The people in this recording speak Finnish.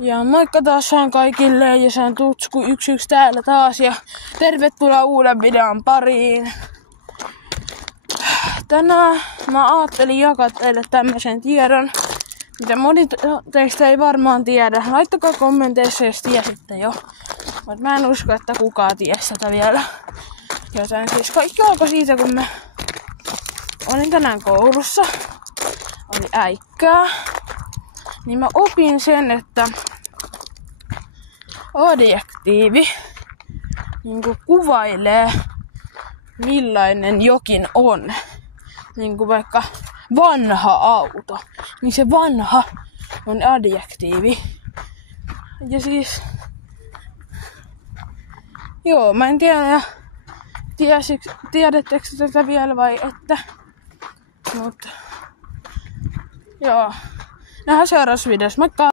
Ja moikka taas vaan kaikille ja se on Tutsku 11 täällä taas ja tervetuloa uuden videon pariin. Tänään mä ajattelin jakaa teille tämmösen tiedon, mitä moni teistä ei varmaan tiedä. Laittakaa kommenteissa, jos tiesitte jo. Mutta mä en usko, että kukaan tiesi tätä vielä. Joten siis kaikki alkoi siitä, kun mä olin tänään koulussa. Oli äikkää. Niin mä opin sen, että adjektiivi niin kuvailee millainen jokin on. Niin kuin vaikka vanha auto. Niin se vanha on adjektiivi. Ja siis joo, mä en tiedä tiedättekö tätä vielä vai ette. Mut joo. Nähdään seuraavassa videossa. Moikka!